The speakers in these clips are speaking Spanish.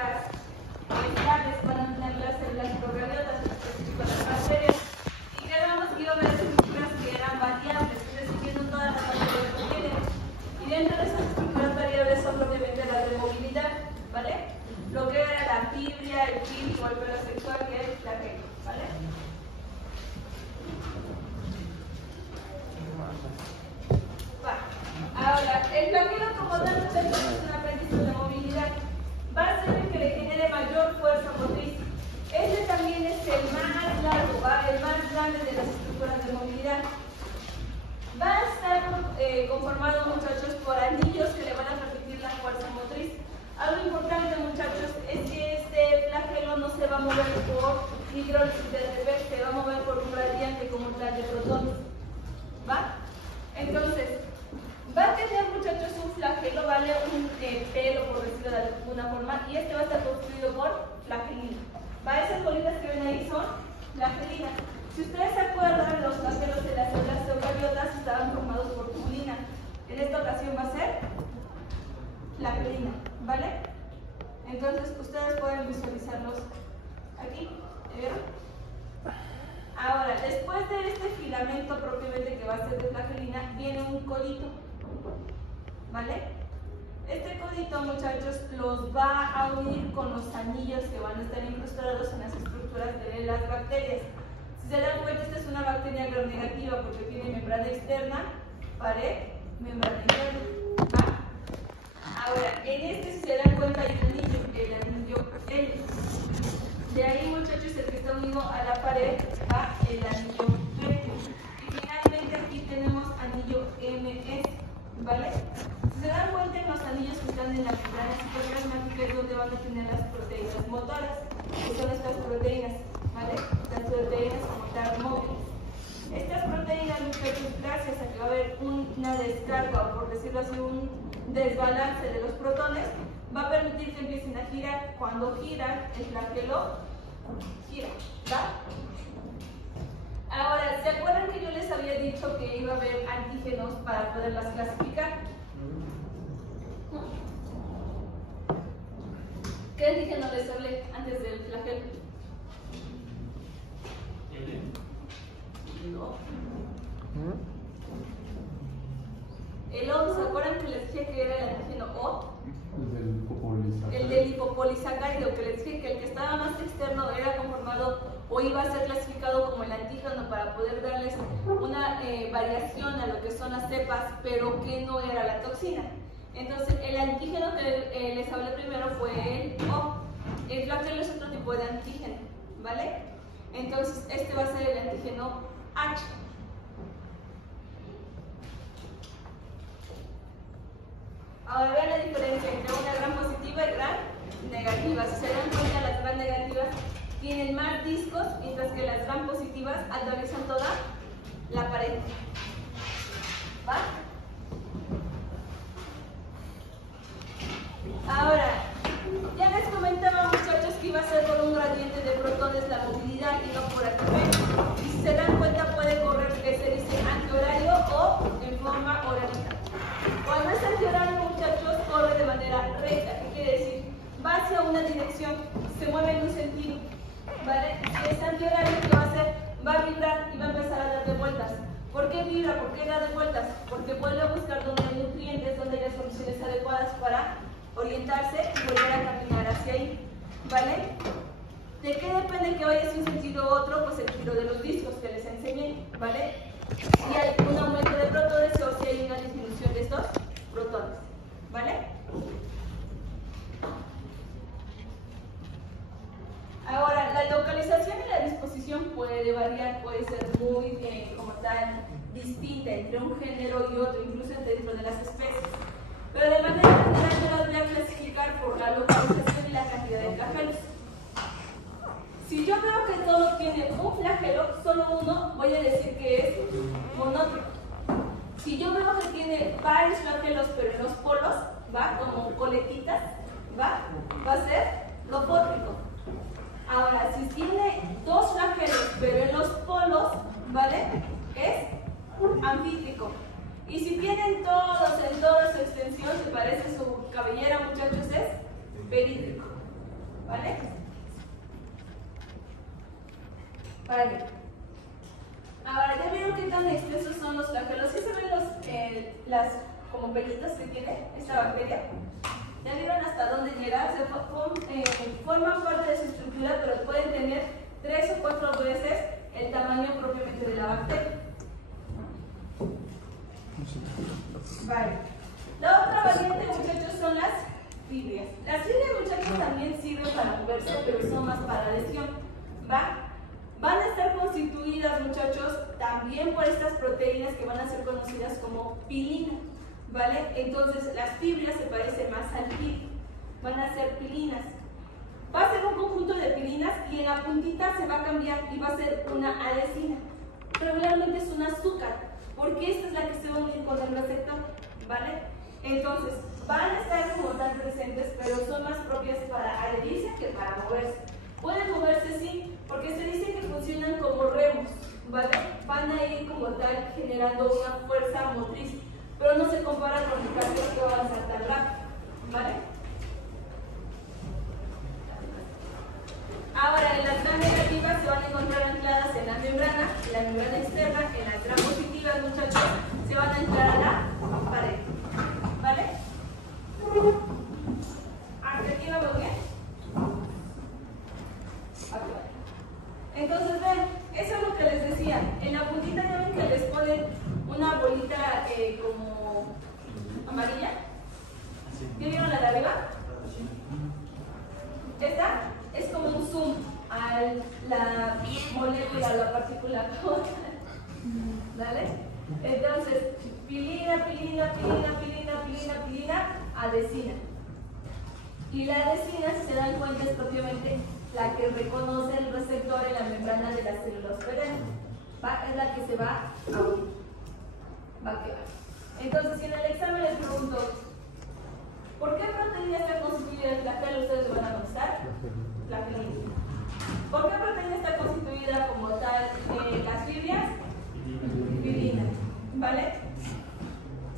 células estales, van a tener las células procariotas, con las bacterias. Y quedamos que iba a haber estructuras que eran variables, es decir, que no todas las bacterias lo tienen. Y dentro de esas estructuras variables son propiamente las de movilidad, ¿vale? Lo que era la fibria, el fil o el pelo sexual, que es la que, ¿vale? Ahora, el flagelo como tal es un aprendiz de movilidad. Va a ser el que le genere mayor fuerza motriz. Este también es el más largo, el más grande de las estructuras de movilidad. Va a estar conformado, muchachos, por anillos que le van a transmitir la fuerza motriz. Algo importante, muchachos, es que este flagelo no se va a mover por hidrólisis de ATP, se va a mover por un gradiente como tal de protones. ¿Va? Entonces, va a tener, muchachos, un flagelo, ¿vale? Un pelo, por decirlo de alguna forma, y este va a estar constituido por flagelina. ¿Va? Esas bolitas que ven ahí son flagelina. Si ustedes se acuerdan, los flagelos de las células eucariotas estaban formados por tubulina. En esta ocasión va a ser flagelina, ¿vale? Entonces, ustedes pueden visualizarlos aquí. ¿Vieron? Ahora, después de este filamento propiamente que va a ser de flagelina, viene un codito, ¿vale? Este codito, muchachos, los va a unir con los anillos que van a estar incrustados en las estructuras de las bacterias. Si se dan cuenta, esta es una bacteria gram-negativa porque tiene membrana externa, pared, membrana interna, ¿va? Ahora, en este, si se dan cuenta, hay un anillo, el anillo L. De ahí, muchachos, el que está unido a la pared va el anillo P. Y finalmente aquí tenemos anillo MS, ¿vale? Si se dan cuenta, en los anillos que están en la membrana citoplasmática es donde van a tener las proteínas motoras, que son estas proteínas, ¿vale? Las proteínas como tal móviles. Estas proteínas, muchachos, gracias a que va a haber una descarga, o por decirlo así, un desbalance de los protones, va a permitir que empiecen a girar. Cuando giran, el flagelo gira, ¿va? Ahora, ¿se acuerdan que yo les había dicho que iba a haber antígenos para poderlas clasificar? ¿Qué antígeno les hablé antes del flagelo? No. El O, ¿se acuerdan que les dije que era el antígeno O? El del hipopolisacárido, que les dije que el que estaba más externo era conformado o iba a ser clasificado como el antígeno para poder darles una variación a lo que son las cepas, pero que no era la toxina. Entonces, el antígeno que les hablé primero fue el O. El flagelo es otro tipo de antígeno, ¿vale? Entonces, este va a ser el antígeno H. Ahora vean la diferencia entre una gran positiva y gran negativa. Si se dan cuenta, las gran negativas tienen más discos, mientras que las gran positivas atraviesan toda la pared. ¿Va? Ahora, ya les comentaba, muchachos, que iba a ser por un gradiente de protones la movilidad y no por ATP. Y si se dan cuenta, puede correr, que se dice antihorario o en forma horaria. Cuando es antihorario, muchachos, corre de manera recta. ¿Qué quiere decir? Va hacia una dirección, se mueve en un sentido, ¿vale? Si es antihorario, ¿qué va a hacer? Va a vibrar y va a empezar a dar de vueltas. ¿Por qué vibra? ¿Por qué da de vueltas? Porque vuelve a buscar donde hay nutrientes, donde hay las condiciones adecuadas para orientarse y volver a caminar hacia ahí, ¿vale? ¿De qué depende que vaya hacia un sentido u otro? Pues el giro de los discos que les enseñé, ¿vale? Si hay un aumento de protones o si hay una disminución de estos protones, ¿vale? Ahora, la localización y la disposición puede variar, puede ser muy, como tal, distinta entre un género y otro, incluso dentro de las especies. Pero de manera general yo las voy a clasificar por la localización y la cantidad de flagelos. Si yo veo que todo tiene un flagelo, solo uno, voy a decir que es monótrico. Si yo veo que tiene varios flagelos, pero en los polos, ¿va? Como coletitas, ¿va? Va a ser lopótrico. Ahora, si tiene dos flagelos, pero en los polos, ¿vale? Es anfítrico. Y si tienen todos en toda su extensión, se parece su cabellera, muchachos, es perítrico. ¿Vale? Vale. Ahora, ¿ya vieron qué tan extensos son los flagelos? ¿Sí se ven las como pelitas que tiene esta bacteria? ¿Ya vieron hasta dónde llega? Forman parte de su estructura, pero pueden tener 3 o 4 veces el tamaño propiamente de la bacteria. Vale. La otra variante, muchachos, son las fibrias. Las fibrias, muchachos, también sirven para moverse, pero son más para adhesión. ¿Va? Van a estar constituidas, muchachos, también por estas proteínas que van a ser conocidas como pilina. ¿Vale? Entonces, las fibrias se parecen más al pil. Van a ser pilinas. Va a ser un conjunto de pilinas y en la puntita se va a cambiar y va a ser una adhesina. Regularmente es un azúcar, porque esta es la que se va a unir con el receptor. ¿Vale? Entonces, van a estar como tal presentes, pero son más propias para adherirse que para moverse. Pueden moverse, sí, porque se dice que funcionan como remos, ¿vale? Van a ir como tal generando una fuerza motriz, pero no se compara con el cardio que va a avanzar tan rápido, ¿vale? Ahora, en las gram negativas se van a encontrar ancladas en la membrana externa, en las gram positivas, muchachos, se van a anclar a la pared, ¿vale? ¿Hasta aquí vamos bien? Entonces, ven, eso es lo que les decía. En la puntita ya ven que les ponen una bolita como amarilla. ¿Ya vieron la de arriba? Esta es como un zoom a la molécula, a la partícula. ¿Vale? Entonces, pilina, adhesina. Y la adhesina, si se dan cuenta, es propiamente la que reconoce el receptor en la membrana de las células perennes. Es la que se va a unir. Va a quedar. Entonces, si en el examen les pregunto, ¿por qué proteína está constituida el flagelo? Ustedes lo van a contestar. Flagelina. ¿Por qué proteína está constituida como tal las fibrias? Pilina. ¿Vale?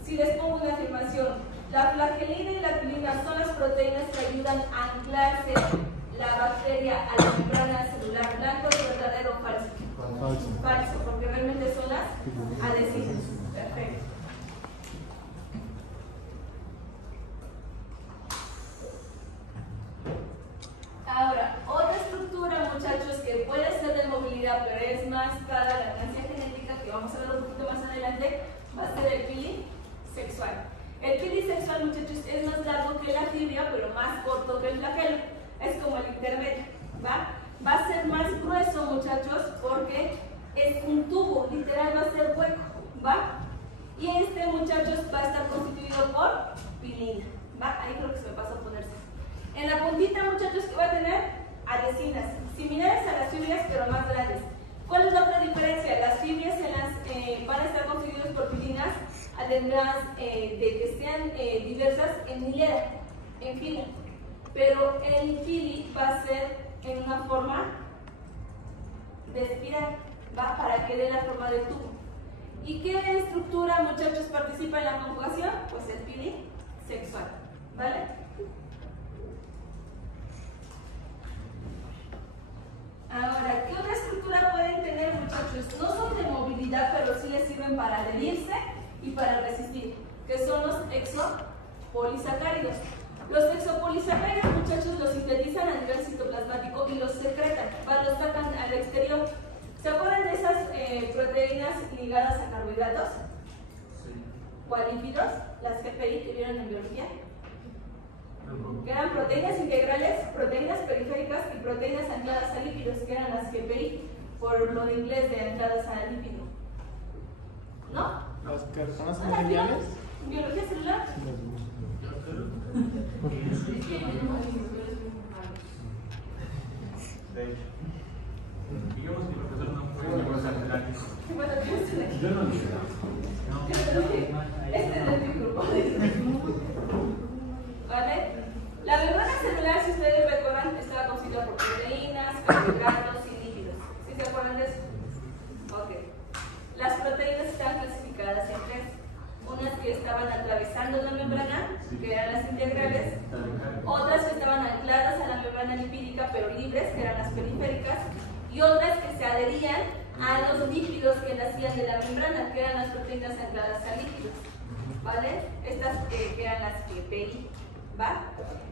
Si les pongo una afirmación, la flagelina y la pilina son las proteínas que ayudan a anclarse la bacteria a la membrana celular. ¿Blanco, verdadero o falso? Falso, porque realmente son las adhesivas. Perfecto. Ahora, otra estructura, muchachos, que puede ser de movilidad, pero es más para la herencia genética, que vamos a ver un poquito más adelante, va a ser el pili sexual. El pili sexual, muchachos, es más largo que la fibria, pero más corto que el flagelo. Es como el intermedio, ¿va? Va a ser más grueso, muchachos, porque es un tubo, literal va a ser hueco, ¿va? Y este, muchachos, va a estar constituido por pilina, ¿va? Ahí creo que se me pasó a ponerse. En la puntita, muchachos, que va a tener adhesinas, similares a las fibrias, pero más grandes. ¿Cuál es la otra diferencia? Las fibrias van a estar constituidas por pilinas, además de que sean diversas en hilera, en fila. Pero el fili va a ser en una forma de espiral, ¿va? Para que dé la forma de tubo. ¿Y qué estructura, muchachos, participa en la conjugación? Pues el pili sexual, ¿vale? Ahora, ¿qué otra estructura pueden tener, muchachos? No son de movilidad, pero sí les sirven para adherirse y para resistir, que son los exopolisacáridos. Los exopolisacáridos, muchachos, los sintetizan a nivel citoplasmático y los secretan, los sacan al exterior. ¿Se acuerdan de esas proteínas ligadas a carbohidratos? O a lípidos, las GPI que vieron en biología. Que eran proteínas integrales, proteínas periféricas y proteínas ancladas a lípidos, que eran las GPI, por lo de inglés de ancladas a lípido. ¿No? ¿Las que reconocen las señales? ¿Biología celular? De hecho, digamos que el profesor no puede pasar. Bueno, yo no dije. Este es de mi grupo. ¿Vale? La membrana celular, si ustedes recuerdan, estaba constituida por proteínas, carbohidratos y lípidos. ¿Sí se acuerdan de eso? Ok. Las proteínas están clasificadas en tres. Unas que estaban atravesando la membrana, que eran las integrales. Otras que estaban ancladas a la membrana membrana lipídica, pero libres, que eran las periféricas, y otras que se adherían a los lípidos que nacían de la membrana, que eran las proteínas ancladas a lípidos, ¿vale? Estas que eran las que PI, ¿va?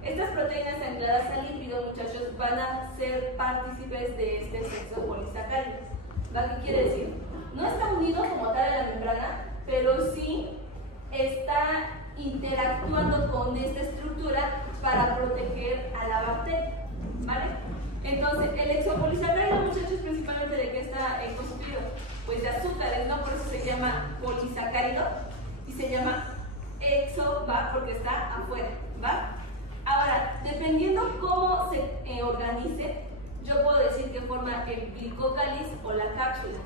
Estas proteínas ancladas al lípido, muchachos, van a ser partícipes de este sexo polisacárido. ¿Va? ¿Qué quiere decir? No está unido como tal a la membrana, pero sí está interactuando con esta estructura para proteger a la bacteria, ¿vale? Entonces, el hexapolisacárido, muchachos, principalmente ¿de qué está constituido? Pues de azúcares, ¿no? Por eso se llama polisacárido y se llama exo, ¿va? Porque está afuera, ¿va? Ahora, dependiendo cómo se organice, yo puedo decir que forma el glicocáliz o la cápsula.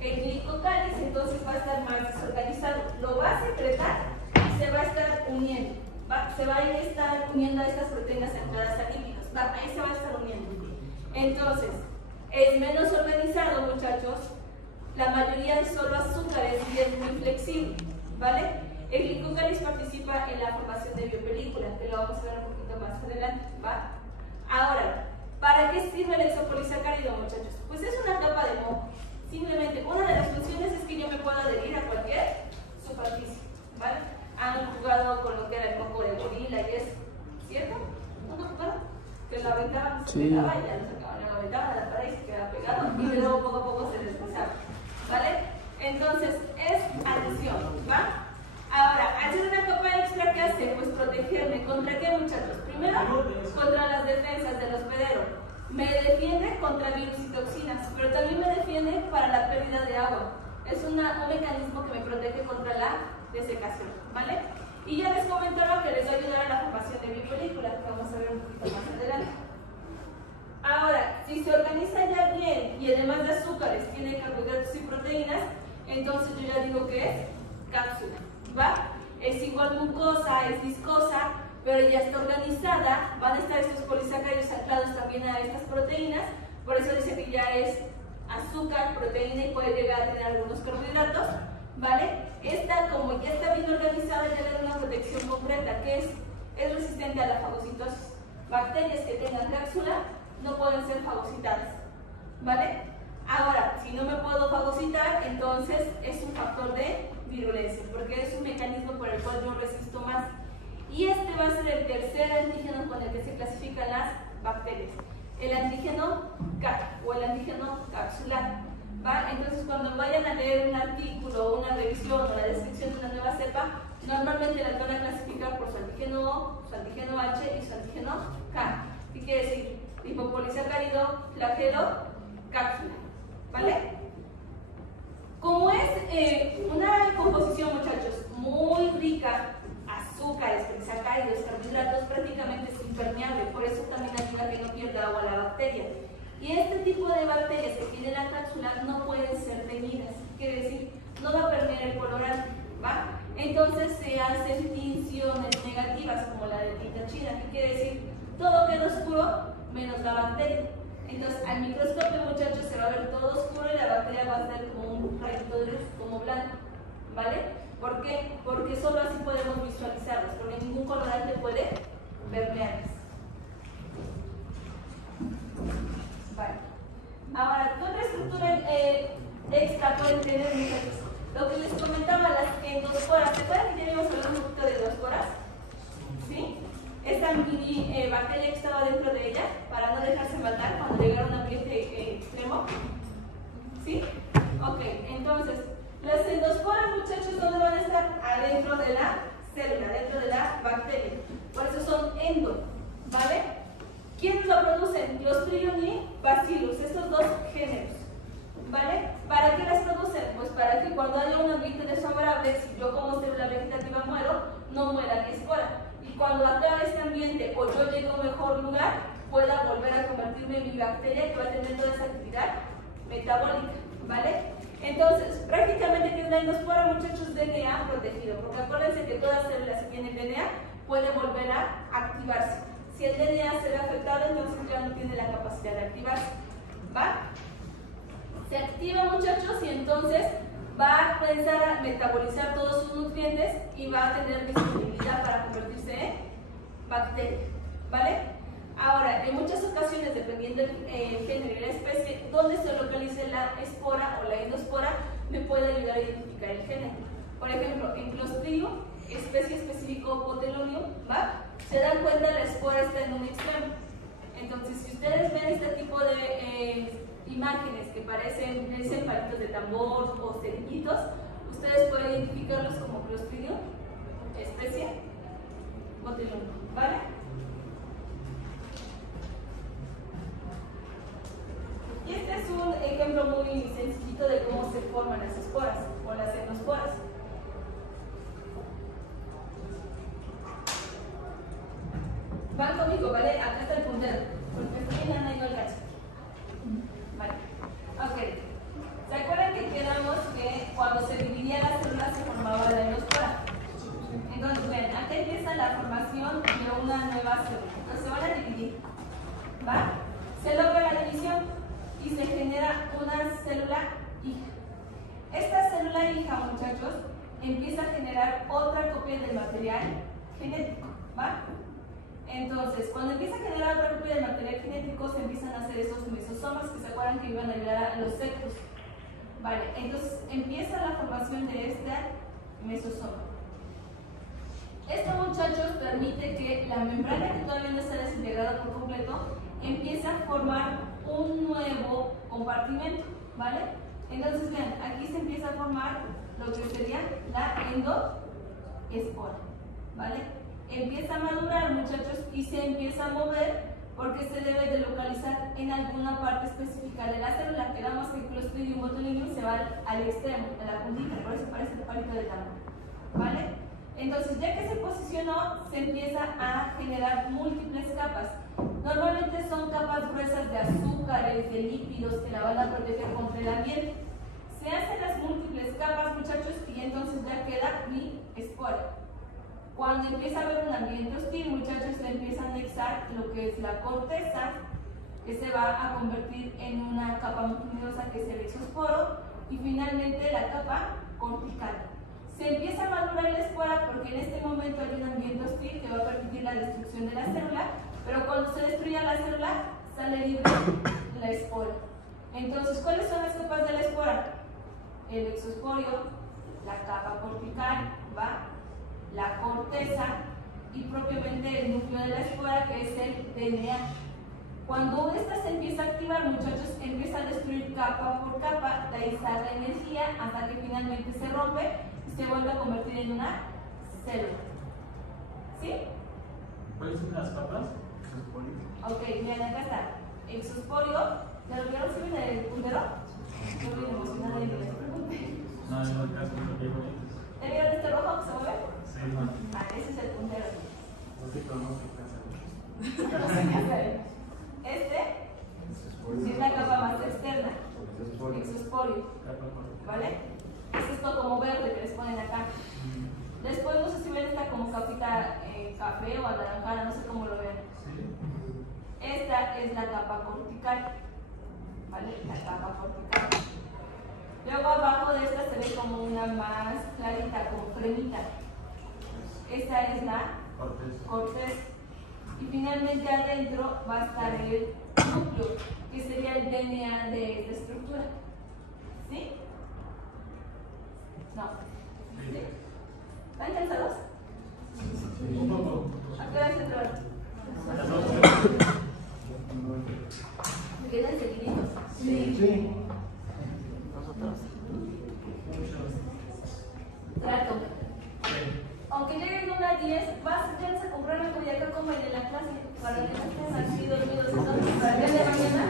El glicocáliz entonces va a estar más desorganizado, lo va a secretar y se va a estar uniendo, ¿va? Se va a estar uniendo a estas proteínas ancladas a lípidos, ¿va? Ahí se va a estar uniendo. Entonces, es menos organizado, muchachos, la mayoría es solo azúcares y es muy flexible, ¿vale? El glicocáliz participa en la formación de biopelícula, que lo vamos a ver un poquito más adelante, ¿va? Ahora, ¿para qué sirve el hexapolisacárido, muchachos? Pues es una capa de moho. Simplemente, una de las funciones es que yo me pueda adherir a cualquier superficie, ¿vale? Han jugado con lo que era el moco de gorila y eso, ¿cierto? ¿No han jugado? Que la aventaban, se pegaba y ya lo sacaban, la aventaban a la pared y se quedaba pegado y luego poco a poco se deslizaba, ¿vale? Entonces, es adhesión, ¿va? Ahora, al ser una capa extra, ¿qué hace? Pues protegerme. ¿Contra qué, muchachos? Primero, contra las defensas del hospedero. Me defiende contra virus y toxinas, pero también me defiende para la pérdida de agua. Es un mecanismo que me protege contra la desecación, ¿vale? Y ya les comentaba que les va a ayudar a la formación de biopelícula, que vamos a ver un poquito más adelante. Ahora, si se organiza ya bien y además de azúcares tiene carbohidratos y proteínas, entonces yo ya digo que es cápsula, ¿va? Es igual mucosa, es viscosa, pero ya está organizada, van a estar estos polisacáridos anclados también a estas proteínas, por eso dice que ya es azúcar, proteína y puede llegar a tener algunos carbohidratos, ¿vale? Esta, como ya está bien organizada, ya le da una protección completa, que es resistente a la fagocitosis. Bacterias que tengan cápsula no pueden ser fagocitadas, ¿vale? Ahora, si no me puedo fagocitar, entonces es un factor de virulencia, porque es un mecanismo por el cual yo resisto más. Y este va a ser el tercer antígeno con el que se clasifican las bacterias. El antígeno CAC o el antígeno capsular, ¿va? Entonces, cuando vayan a leer un artículo, una revisión o la descripción de una nueva cepa, normalmente las van a clasificar por su antígeno O, su antígeno H y su antígeno K. ¿Qué quiere decir? Lipopolisacárido, flagelo, cápsula, ¿vale? Como es una composición, muchachos, muy rica, azúcares, polisacáridos, carbohidratos, prácticamente es impermeable, por eso también ayuda a que no pierda agua la bacteria. Y este tipo de bacterias que tienen la cápsula no pueden ser teñidas, quiere decir, no va a permear el colorante, ¿va? Entonces se hacen tinciones negativas, como la de tinta china, que quiere decir, todo queda oscuro menos la bacteria. Entonces, al microscopio, muchachos, se va a ver todo oscuro y la bacteria va a estar como un rayito de luz, como blanco, ¿vale? ¿Por qué? Porque solo así podemos visualizarlos, porque ningún colorante puede permearles. Vale. Ahora, ¿qué otra estructura extra pueden tener, muchachos? Lo que les comentaba, las endosporas. ¿Se acuerdan que ya íbamos a hablar un poquito de endosporas? ¿Sí? Esta mini bacteria que estaba dentro de ella, para no dejarse matar cuando llegara a un ambiente extremo. ¿Sí? Ok, entonces, las endosporas, muchachos, ¿dónde van a estar? Adentro de la célula, dentro de la bacteria. Por eso son endo, ¿vale? ¿Quiénes lo producen? Clostridium y Bacillus, estos dos géneros, ¿vale? ¿Para qué las producen? Pues para que cuando haya un ambiente desfavorable, si yo como célula vegetativa muero, no muera mi espora. Y cuando acabe este ambiente o yo llegue a un mejor lugar, pueda volver a convertirme en mi bacteria que va a tener toda esa actividad metabólica, ¿vale? Entonces, prácticamente que es la endospora, muchachos, DNA protegido, porque acuérdense que todas las células que tienen DNA pueden volver a activarse. Si el DNA se ve afectado, entonces ya no tiene la capacidad de activarse, ¿va? Se activa, muchachos, y entonces va a comenzar a metabolizar todos sus nutrientes y va a tener disponibilidad para convertirse en bacteria, ¿vale? Ahora, en muchas ocasiones, dependiendo del género y la especie, donde se localice la espora o la endospora, me puede ayudar a identificar el género. Por ejemplo, en Clostridium, especie específico Botulinum, ¿va? Se dan cuenta la espora está en un extremo. Entonces, si ustedes ven este tipo de imágenes que parecen palitos de tambor o cerillitos, ustedes pueden identificarlos como Clostridium, especie Botulinum, ¿vale? Y este es un ejemplo muy sencillito de cómo se forman las esporas o las endosporas. Van conmigo, ¿vale? Acá está el puntero, porque estoy mirando y no alcanzo. Vale. Ok. ¿Se acuerdan que quedamos que cuando se dividía la célula se formaba la endospora? Entonces, ven, acá empieza la formación de una nueva célula. Entonces se van a dividir, ¿va? Se logra la división y se genera una célula hija. Esta célula hija, muchachos, empieza a generar otra copia del material genético, ¿va? Entonces, cuando empieza a generar otra copia del material genético, se empiezan a hacer esos mesosomas que se acuerdan que iban a ayudar a los sexos. Vale, entonces empieza la formación de este mesosoma. Esto, muchachos, permite que la membrana, que todavía no está desintegrada por completo, empiece a formar un nuevo compartimento, ¿vale? Entonces, vean, aquí se empieza a formar lo que sería la endoespora, ¿vale? Empieza a madurar, muchachos, y se empieza a mover porque se debe de localizar en alguna parte específica de la célula. Quedamos que el Clostridium botulinum se va al extremo, de la puntita, por eso parece el palito de tambor, ¿vale? Entonces, ya que se posicionó, se empieza a generar múltiples capas. Normalmente son capas gruesas de azúcares, de lípidos que la van a proteger contra el ambiente. Se hacen las múltiples capas, muchachos, y entonces ya queda mi espora. Cuando empieza a haber un ambiente hostil, muchachos, se empieza a anexar lo que es la corteza, que se va a convertir en una capa mucinosa que es el exosporo, y finalmente la capa cortical. Se empieza a madurar la espora porque en este momento hay un ambiente hostil que va a permitir la destrucción de la célula, pero cuando se destruya la célula, sale libre la espora. Entonces, ¿cuáles son las capas de la espora? El exosporio, la capa cortical, ¿va? La corteza y propiamente el núcleo de la espora, que es el DNA. Cuando esta se empieza a activar, muchachos, empieza a destruir capa por capa, de ahí sale energía hasta que finalmente se rompe y se vuelve a convertir en una célula. ¿Sí? ¿Cuáles son las capas? Ok, miren, acá está. Exosporio. ¿Ya lo vieron? ¿Sí ven el puntero? Estoy muy emocionada de que les pregunte. No, no, acá son los viejos. ¿Ya vieron este rojo que se mueve? Sí, no. Ah, ese es el puntero. No sé cómo se pasa. No sé qué hacer. Este es la capa más externa, exosporio, ¿vale? Es esto como verde que les ponen acá. Después, no sé si ven esta como capita café o anaranjada, no sé cómo lo ven. Esta es la capa cortical, ¿vale? La capa cortical. Luego abajo de esta se ve como una más clarita, como cremita. Esta es la corteza. Y finalmente adentro va a estar el núcleo, que sería el DNA de esta estructura. ¿Sí? No. ¿Sí? ¿Están cansados? Un poco. ¿A qué hora se entraron? ¿Me quedan seguiditos? Sí. Trato. Aunque lleguen una 10, vas a comprar algo y acá comen en la clase para que no estén así dormidos, entonces para el día de mañana.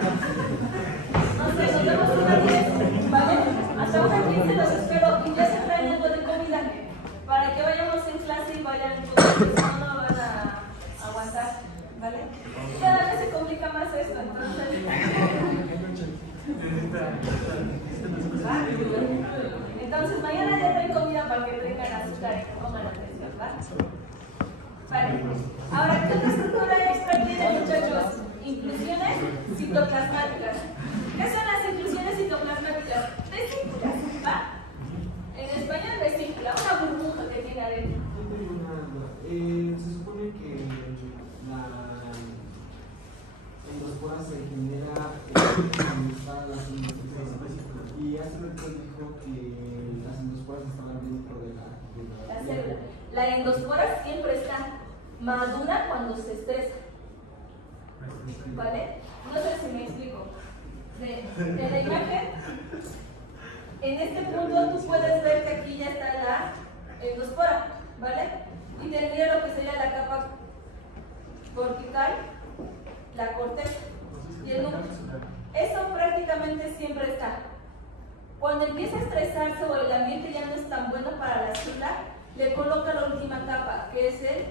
No sé, nos vemos una 10, ¿vale? Hasta una 15 los espero y ya se traen algo de comida para que vayamos en clase y vayan, porque si no, no van a aguantar, ¿vale? Cada vez se complica más esto, entonces. Entonces mañana ya traen comida para que tengan azúcar y que pongan atención, ¿verdad? Vale. Ahora, ¿qué otra estructura extra tiene, muchachos? Inclusiones citoplasmáticas. ¿Qué son las inclusiones citoplasmáticas? Vesículas, ¿va? En español, vesícula, una burbuja que tiene adentro. Se supone que endosporas se genera cuando están las endosporas. Y hace un rato dijo que las endosporas estaban dentro de la célula. La endospora siempre está madura cuando se estresa. ¿Vale? No sé si me explico. De la imagen, en este punto tú puedes ver que aquí ya está la endospora, ¿vale? Y termina lo que sería la capa cortical, la corteza y el núcleo. Eso prácticamente siempre está. Cuando empieza a estresarse o el ambiente ya no es tan bueno para la célula, le coloca la última capa, que es el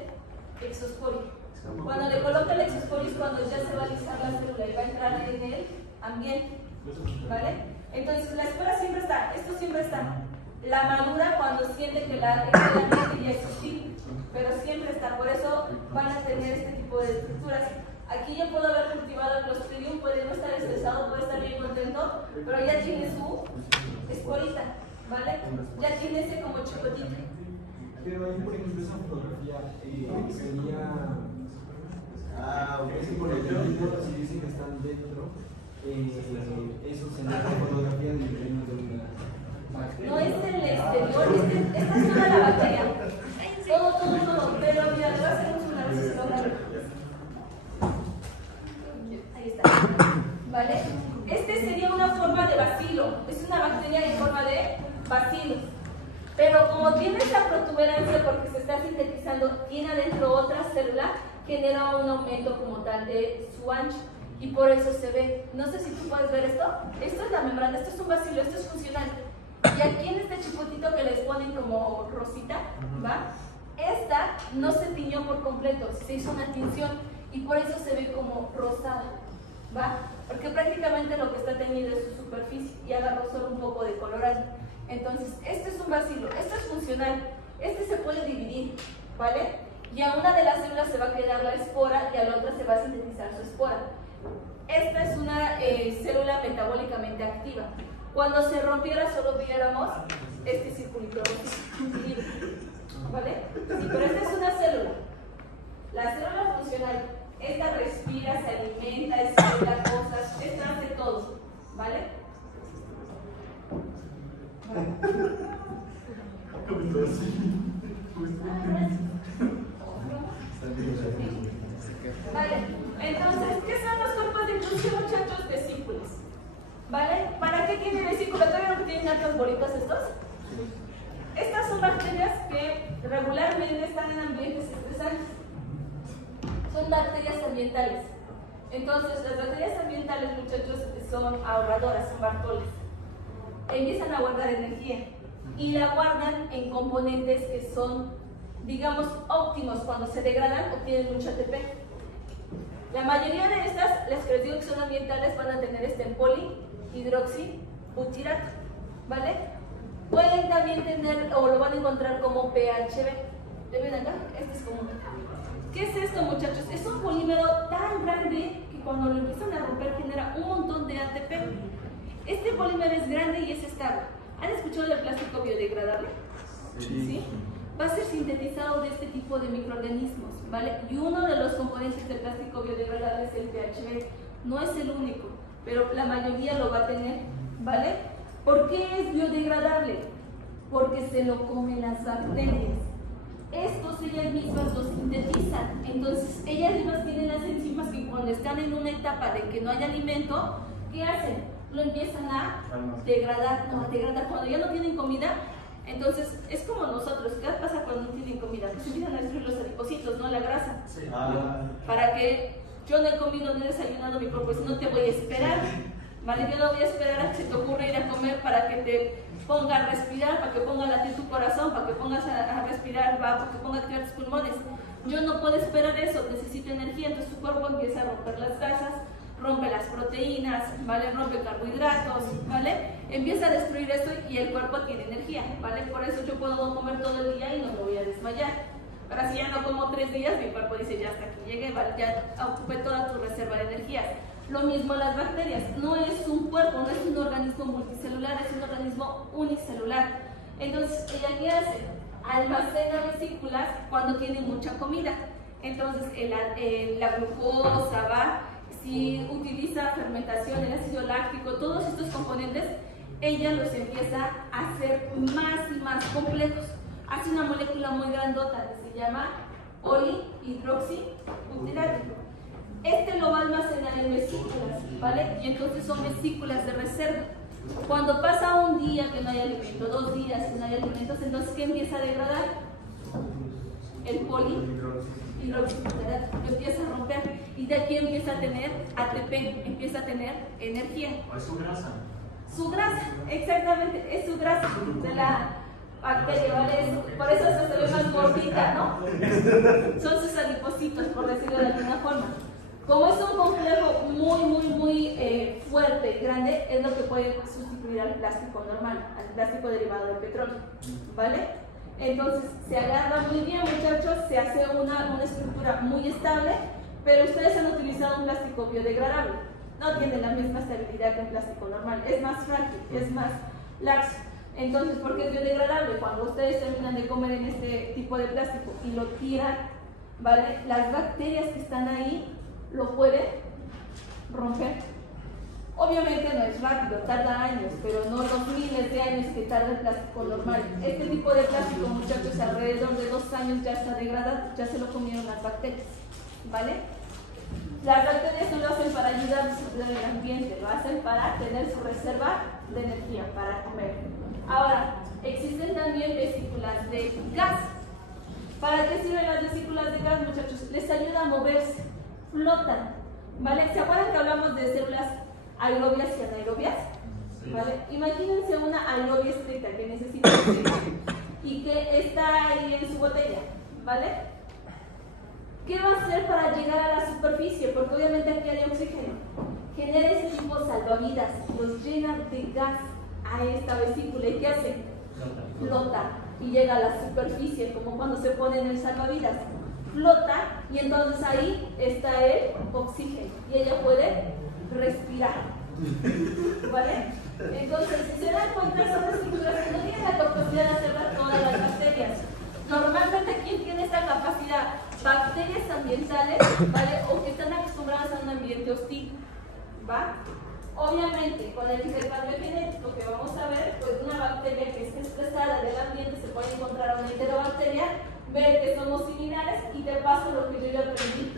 exosporio. Cuando le coloca el exosporio es cuando ya se va a alisar la célula y va a entrar en el ambiente, ¿vale? Entonces la espora siempre está, esto siempre está. La madura cuando siente que el ambiente ya es hostil, pero siempre está. Por eso van a tener este tipo de estructuras. Aquí yo puedo haber cultivado el Clostridium, puede no estar estresado, puede estar bien contento, pero ya tiene su esporita, ¿vale? Ya tiene ese como chocotito. Pero ahí, por ejemplo, esa fotografía sería... es que por ejemplo, si dicen que están dentro, eso sería la fotografía del interior de una bacteria. No es el exterior, esta es toda la bacteria. Todo. Pero mira, le voy a hacer un sonar. Ahí está. ¿Vale? Este sería una forma de bacilo. Es una bacteria en forma de bacilo. Pero como tiene esa protuberancia porque se está sintetizando, tiene adentro otra célula, genera un aumento como tal de su ancho. Y por eso se ve. No sé si tú puedes ver esto. Esto es la membrana, esto es un bacilo, esto es funcional. Y aquí en este chipotito que les ponen como rosita, ¿va? Esta no se tiñó por completo, se hizo una tinción y por eso se ve como rosada, ¿va? Porque prácticamente lo que está teñido es su superficie y agarró solo un poco de colorante. Entonces, este es un bacilo, esto es funcional, este se puede dividir, ¿vale? Y a una de las células se va a quedar la espora y a la otra se va a sintetizar su espora. Esta es una célula metabólicamente activa. Cuando se rompiera solo viéramos este circulito libre, ¿vale? Sí, pero esta es una célula. La célula funcional, esta respira, se alimenta, excreta cosas, esta hace todo, ¿vale? Vale, entonces, ¿qué son los cuerpos de inclusión, muchachos? Vesículas. ¿Vale? ¿Para qué tiene vesícula? ¿Todavía no tienen otros bolitos estos? Estas son bacterias que regularmente están en ambientes estresantes. Son bacterias ambientales. Entonces, las bacterias ambientales, muchachos, son ahorradoras, son bartoles. Empiezan a guardar energía y la guardan en componentes que son, digamos, óptimos. Cuando se degradan, obtienen mucho ATP. La mayoría de estas, las que les digo que son ambientales, van a tener polihidroxibutirato, ¿vale? Pueden también tener, o lo van a encontrar como PHB. ¿Le ven acá? Este es común. ¿Qué es esto, muchachos? Es un polímero tan grande que cuando lo empiezan a romper genera un montón de ATP. Este polímero es grande y es estable. ¿Han escuchado del plástico biodegradable? ¿Sí? Va a ser sintetizado de este tipo de microorganismos, ¿vale? Y uno de los componentes del plástico biodegradable es el PHB. No es el único, pero la mayoría lo va a tener, ¿vale? ¿Por qué es biodegradable? Porque se lo comen las bacterias. Estos ellas mismas lo sintetizan. Entonces, ellas mismas tienen las enzimas que cuando están en una etapa de que no hay alimento, ¿qué hacen? Lo empiezan a degradar, cuando ya no tienen comida. Entonces, es como nosotros, ¿qué pasa cuando no tienen comida? Pues empiezan a destruir los adipocitos, ¿no? La grasa. Sí. Para que yo no he comido, no he desayunado, mi cuerpo, pues no te voy a esperar, ¿vale? Yo no voy a esperar a que se te ocurra ir a comer para que te ponga a respirar, para que ponga a latir tu corazón, para que pongas a respirar, para que ponga a activar tus pulmones. Yo no puedo esperar eso, necesito energía, entonces tu cuerpo empieza a romper las grasas, rompe las proteínas, ¿vale? Rompe carbohidratos, ¿vale? Empieza a destruir esto y el cuerpo tiene energía, ¿vale? Por eso yo puedo no comer todo el día y no me voy a desmayar. Ahora si ya no como 3 días, mi cuerpo dice ya hasta aquí llegué, ¿vale? Ya ocupé toda tu reserva de energía. Lo mismo las bacterias, no es un cuerpo, no es un organismo multicelular, es un organismo unicelular. Entonces, ¿ella qué hace? Almacena vesículas cuando tiene mucha comida. Entonces, la glucosa va, si utiliza fermentación, el ácido láctico, todos estos componentes, ella los empieza a hacer más y más complejos. Hace una molécula muy grandota que se llama polihidroxibutirato. Este lo va a almacenar en vesículas, ¿vale? Y entonces son vesículas de reserva. Cuando pasa un día que no hay alimento, 2 días que no hay alimentos, entonces ¿qué empieza a degradar? El polihidroxibutirato lo empieza a romper y de aquí empieza a tener ATP, empieza a tener energía. Es su grasa. Su grasa, exactamente, es su grasa de la bacteria, ¿vale? Por eso se ve más gordita, ¿no? Son sus adipocitos, por decirlo de alguna forma. Como es un complejo muy fuerte y grande, es lo que puede sustituir al plástico normal, al plástico derivado del petróleo, ¿vale? Entonces se agarra muy bien, muchachos, se hace una estructura muy estable, pero ustedes han utilizado un plástico biodegradable. No tiene la misma estabilidad que un plástico normal, es más frágil, es más laxo. Entonces, ¿por qué es biodegradable? Cuando ustedes terminan de comer en este tipo de plástico y lo tiran, ¿vale? Las bacterias que están ahí lo pueden romper. Obviamente no es rápido, tarda años, pero no los miles de años que tarda el plástico normal. Este tipo de plástico, muchachos, alrededor de 2 años ya está degradado, ya se lo comieron las bacterias, ¿vale? Las bacterias no lo hacen para ayudar a circular el ambiente, lo hacen para tener su reserva de energía, para comer. Ahora, existen también vesículas de gas. ¿Para qué sirven las vesículas de gas, muchachos? Les ayuda a moverse, flotan, ¿vale? ¿Se acuerdan que hablamos de células aerobias y anaerobias? ¿Vale? Imagínense una aerobia estricta que necesita oxígeno y que está ahí en su botella, ¿vale? ¿Qué va a hacer para llegar a la superficie? Porque obviamente aquí hay oxígeno. Genera ese tipo de salvavidas, los llena de gas a esta vesícula. ¿Y qué hace? Flota y llega a la superficie, como cuando se pone en el salvavidas. Flota y entonces ahí está el oxígeno y ella puede respirar, ¿vale? Entonces, si se dan cuenta, son estructuras que no tienen la capacidad de hacerlas todas las bacterias. Normalmente, ¿quién tiene esta capacidad? Bacterias ambientales, ¿vale? O que están acostumbradas a un ambiente hostil, ¿va? Obviamente, con el intercambio genético que vamos a ver, pues una bacteria que esté estresada del ambiente se puede encontrar a una enterobacteria, ver que somos similares y te paso lo que yo ya aprendí,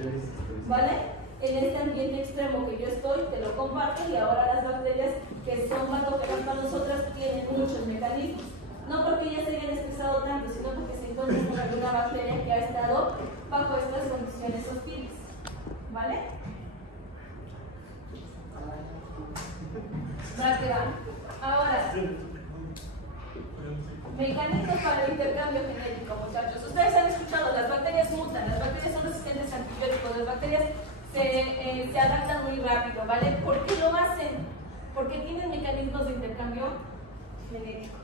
¿vale? En este ambiente extremo que yo estoy, te lo comparto y ahora las bacterias que son patógenas para nosotras tienen muchos mecanismos. No porque ellas se hayan estresado tanto, sino porque se encuentran con alguna bacteria que ha estado bajo estas condiciones hostiles, ¿vale? Ahora, mecanismos para el intercambio genético, muchachos. Ustedes han escuchado, las bacterias mutan, las bacterias son resistentes a antibióticos, las bacterias se adaptan muy rápido, ¿vale? ¿Por qué lo hacen? Porque tienen mecanismos de intercambio genético.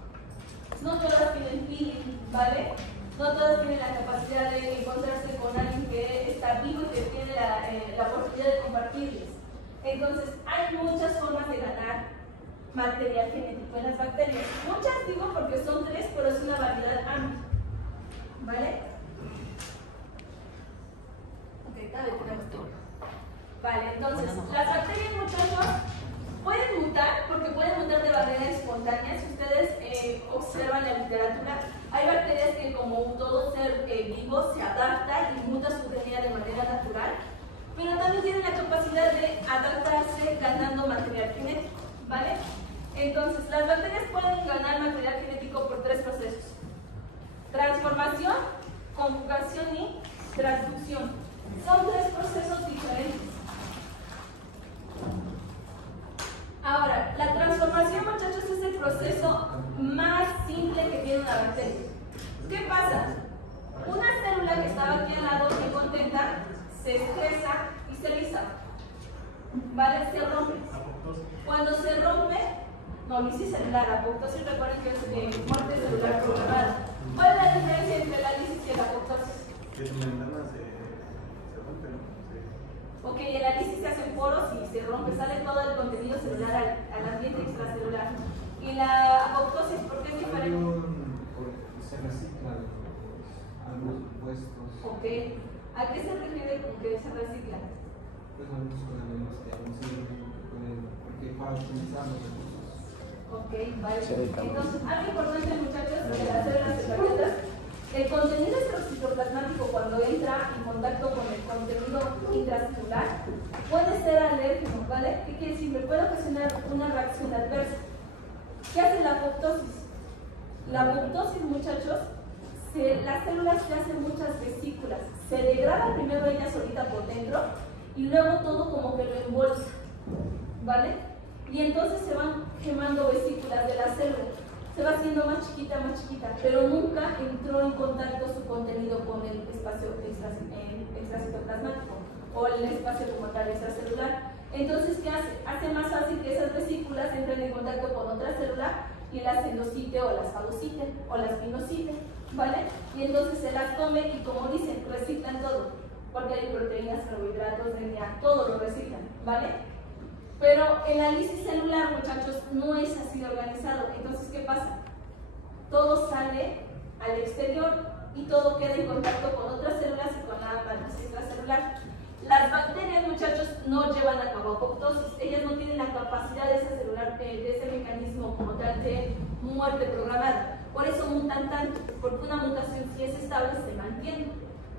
No todas tienen feeling, ¿vale? No todas tienen la capacidad de encontrarse con alguien que está vivo y que tiene la oportunidad de compartirles. Entonces, hay muchas formas de ganar material genético en las bacterias. Muchas digo porque son 3, pero es una variedad amplia, ¿vale? Ok, cada vez tenemos todo. Vale, entonces, las bacterias, muchachos, pueden mutar, porque pueden mutar de manera espontánea. Si ustedes observan la literatura, hay bacterias que, como todo ser vivo, se adapta y muta su DNA de manera natural, pero también tienen la capacidad de adaptarse ganando material genético, ¿vale? Entonces, las bacterias pueden ganar material genético por 3 procesos: transformación, conjugación y transducción. Son 3 procesos diferentes. Ahora, la transformación, muchachos, es el proceso más simple que tiene una bacteria. ¿Qué pasa? Una célula que estaba aquí al lado, muy contenta, se estresa y se lisa, ¿vale? Se rompe. Cuando se rompe, no, lisis celular, apoptosis, recuerden que es muerte celular programada. ¿Cuál es la diferencia entre la lisis y la apoptosis? Que su membrana se rompe, ¿no? Ok, en la lisis se hacen poros y se rompe, sale todo el contenido celular al ambiente extracelular. Y la apoptosis, ¿por qué es diferente? Se reciclan algunos compuestos. Ok, ¿a qué se refiere con que se reciclan? personalmente supondremos que algún servidor porque para utilizar los recursos. Ok, vale. Entonces, algo importante, muchachos, de las células eucariotas, el contenido citoplasmático cuando entra en contacto con el contenido intracelular puede ser alérgeno, ¿vale? ¿Qué quiere decir? Me puede ocasionar una reacción adversa. ¿Qué hace la apoptosis? La apoptosis, muchachos, las células se hacen muchas vesículas. Se degrada primero ella solita por dentro y luego todo como que lo embolsa, ¿vale? Y entonces se van quemando vesículas de la célula. Se va haciendo más chiquita, pero nunca entró en contacto su contenido con el espacio extracitoplasmático o el espacio como tal extracelular. Entonces, ¿qué hace? Hace más fácil que esas vesículas entren en contacto con otra célula y las endocite o las fagocite o las pinocite, ¿vale? Y entonces se las come y, como dicen, reciclan todo, porque hay proteínas, carbohidratos, DNA, todo lo reciclan, ¿vale? Pero el análisis celular, muchachos, no es así organizado. Entonces, ¿qué pasa? Todo sale al exterior y todo queda en contacto con otras células y con la matriz extracelular. Las bacterias, muchachos, no llevan a cabo apoptosis. Ellas no tienen la capacidad de ese celular, de ese mecanismo como tal de muerte programada. Por eso mutan tanto, porque una mutación, si es estable, se mantiene,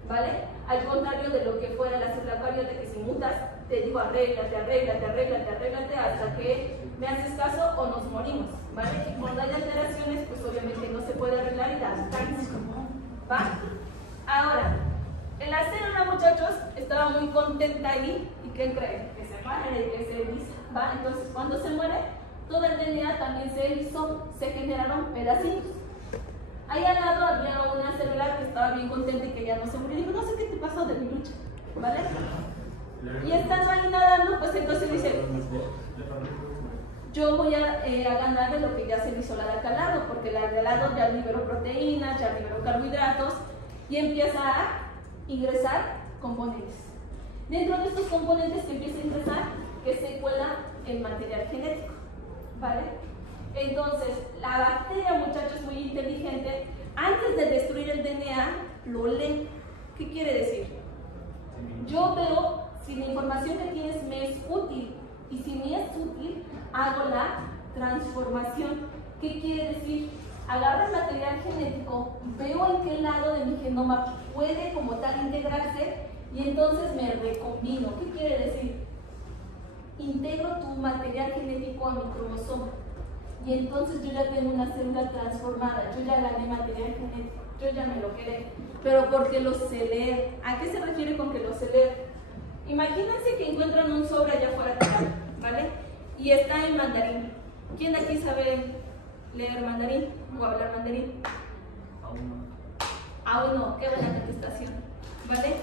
¿vale? Al contrario de lo que fuera la célula eucariota, que si mutas, te digo arréglate hasta que me haces caso o nos morimos, ¿vale? Y cuando hay alteraciones, pues obviamente no se puede arreglar y das cáncer, ¿va? Ahora, en la célula, muchachos, estaba muy contenta ahí, ¿y qué creen? Que se muere, que se eriza, ¿va? Entonces, cuando se muere, todo el DNA también se erizó, se generaron pedacitos. Ahí al lado había una célula que estaba bien contenta y que ya no se murió. Digo, no sé qué te pasó de mi lucha, ¿vale? Y estando ahí nadando, pues entonces dice, yo voy a ganar de lo que ya se me hizo la de acá al lado, porque la de al lado ya liberó proteínas, ya liberó carbohidratos y empieza a ingresar componentes. Dentro de estos componentes que empieza a ingresar, que se cuela el material genético, ¿vale? Entonces, la bacteria, muchachos, muy inteligente, antes de destruir el DNA, lo lee. ¿Qué quiere decir? Yo veo si la información que tienes me es útil, y si me es útil, hago la transformación. ¿Qué quiere decir? Agarro el material genético, veo en qué lado de mi genoma puede como tal integrarse y entonces me recombino. ¿Qué quiere decir? Integro tu material genético a mi cromosoma y entonces yo ya tengo una célula transformada, yo ya gané material genético, yo ya me lo quedé, pero porque lo sé leer. ¿A qué se refiere con que lo sé leer? Imagínense que encuentran un sobre allá afuera, ¿vale? Y está en mandarín. ¿Quién de aquí sabe leer mandarín o hablar mandarín? Aún no. Qué buena contestación, ¿vale?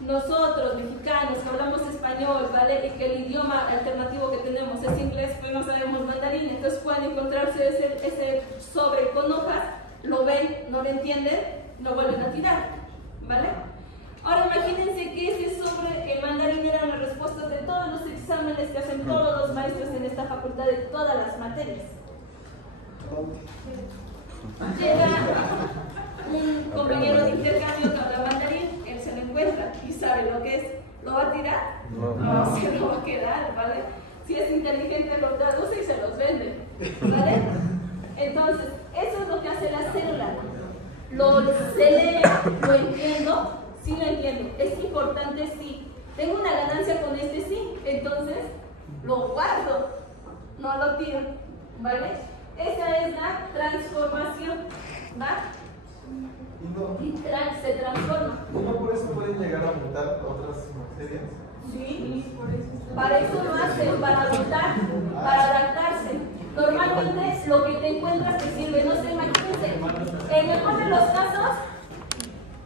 Nosotros, mexicanos, que hablamos español, ¿vale? Y que el idioma alternativo que tenemos es inglés, pues no sabemos mandarín. Entonces pueden encontrarse ese sobre con hojas, lo ven, no lo entienden, lo vuelven a tirar, ¿vale? Ahora imagínense que ese sobre el mandarín era la respuesta de todos los exámenes que hacen todos los maestros en esta facultad de todas las materias. Llega un compañero de intercambio que habla mandarín, él se lo encuentra y sabe lo que es. ¿Lo va a tirar? No, se lo va a quedar, ¿vale? Si es inteligente lo traduce y se los vende, ¿vale? Entonces, eso es lo que hace la célula. Se lee, lo entiendo. Sí lo entiendo, es importante, sí. Tengo una ganancia con este sí, entonces lo guardo, no lo tiro, ¿vale? Esa es la transformación, ¿va? Se transforma. ¿Y no por eso pueden llegar a mutar otras bacterias? Sí, para eso lo hacen, para mutar, para adaptarse. Normalmente lo que te encuentras te sirve, no sé, imagínense, en el mejor de los casos,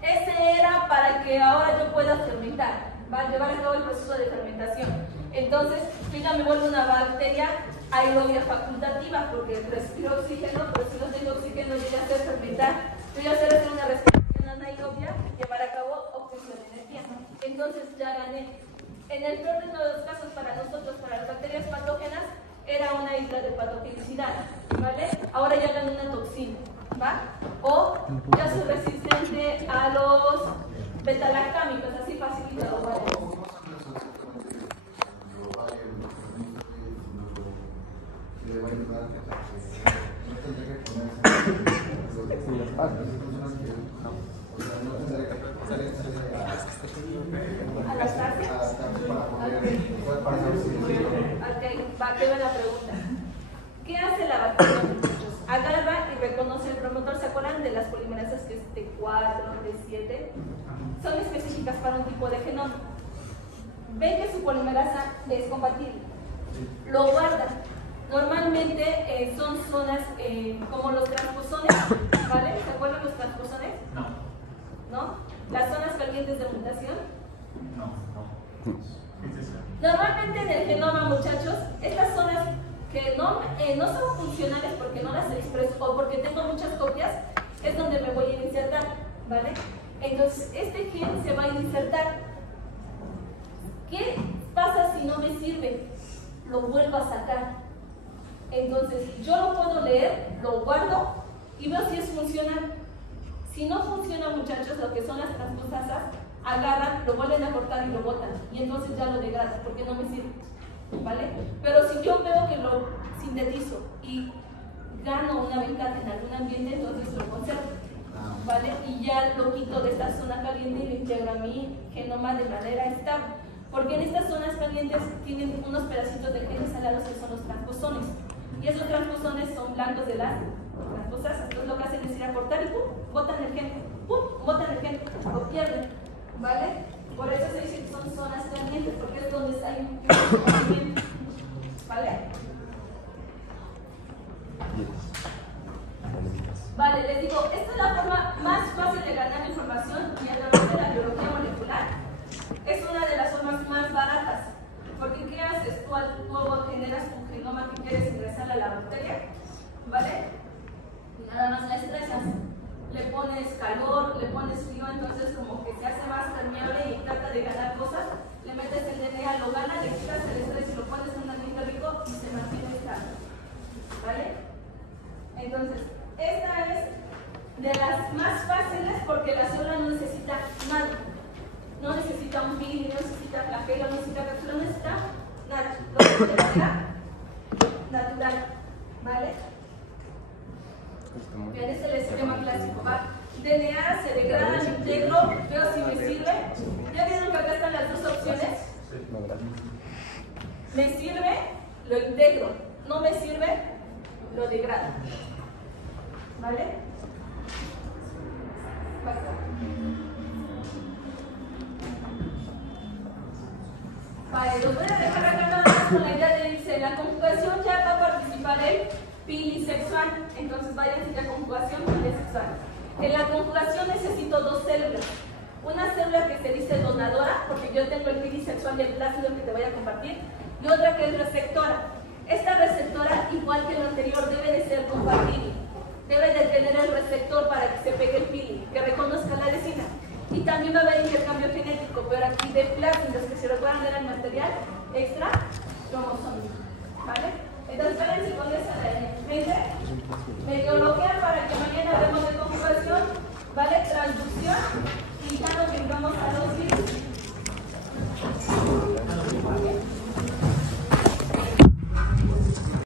ese era para que ahora yo pueda fermentar, va a llevar a cabo el proceso de fermentación. Entonces, yo ya me vuelvo una bacteria aerobia facultativa porque respiro oxígeno, pero si no tengo oxígeno yo ya sé fermentar. Yo ya sé hacer una respiración anaerobia y llevar a cabo obtención de energía. Entonces ya gané. En el peor de todos los casos para nosotros, para las bacterias patógenas, era una isla de patogenicidad, ¿vale? Ahora ya gané una toxina, ¿va? O ya soy resistente a los betalactámicos, así facilito, ¿vale? ¿Adaptarse? Ok, va, queda la pregunta. ¿Qué hace la bacteria, muchachos? Agarra y reconoce el promotor. ¿Se acuerdan de las polimerasas que es T4, T7? Son específicas para un tipo de genoma. Ve que su polimerasa es compatible. Lo guarda. Normalmente son zonas como los transposones, ¿vale? ¿Se acuerdan los transposones? No. ¿No? Las zonas calientes de mutación. No. Normalmente en el genoma, muchachos, estas zonas que no son funcionales porque no las expreso o porque tengo muchas copias, es donde me voy a insertar, ¿vale? Entonces, este gen se va a insertar. ¿Qué pasa si no me sirve? Lo vuelvo a sacar. Entonces, yo lo puedo leer, lo guardo y veo si es funcional. Si no funciona, muchachos, lo que son las transposasas, agarran, lo vuelven a cortar y lo botan. Y entonces ya lo degradan porque no me sirve. ¿Vale? Pero si yo veo que lo sintetizo y gano una beca en algún ambiente, entonces lo conservo. ¿Vale? Y ya lo quito de esta zona caliente y lo integro a mi genoma de manera estable. Porque en estas zonas calientes tienen unos pedacitos de genes alados que son los transposones. Y esos transposones son blancos de las transposasas. Entonces lo que hacen es ir a cortar y ¡pum! Botan el gen. ¡Pum! Botan el gen. Lo pierden. ¿Vale? Por eso se dice que son zonas calientes, porque es donde hay un movimiento. ¿Vale? Vale, les digo, esta es la forma más fácil de ganar información y a través de la biología molecular. Es una de las formas más baratas. Porque ¿qué haces? Tú generas un genoma que quieres ingresar a la bacteria, ¿vale? Y nada más la estresas. Le pones calor, le pones frío, entonces como que se hace más permeable y trata de ganar cosas. Le metes el DNA, lo gana, le quitas el estrés y lo pones en un ambiente rico y se mantiene estable. ¿Vale? Entonces, esta es de las más fáciles porque la célula no necesita nada. No necesita un pil, no necesita flagelo, no necesita cápsula, no necesita nada. Lo que de manera natural. ¿Vale? Bien, este es el esquema clásico. ¿Va? DNA se degrada, lo integro, veo si me sirve. ¿Ya vieron que acá están las dos opciones? Me sirve, lo integro. No me sirve, lo degrado. ¿Vale? Basta. Vale, los voy a dejar acá nada más con la idea de irse. En la conjugación ya va a participar el pilisexual. Entonces váyanse a conjugación pilisexual. En la conjugación necesito dos células. Una célula que se dice donadora, porque yo tengo el pilisexual del plácido que te voy a compartir, y otra que es receptora. Esta receptora, igual que lo anterior, debe de ser compatible. Debe de tener el receptor para que se pegue el pili, que reconozca la leucina. Y también va a haber intercambio genético, pero aquí de plácidos, que se recuerdan era el material extra cromosómico. ¿Vale? Entonces, espérense con esa de mente. Medio bloquea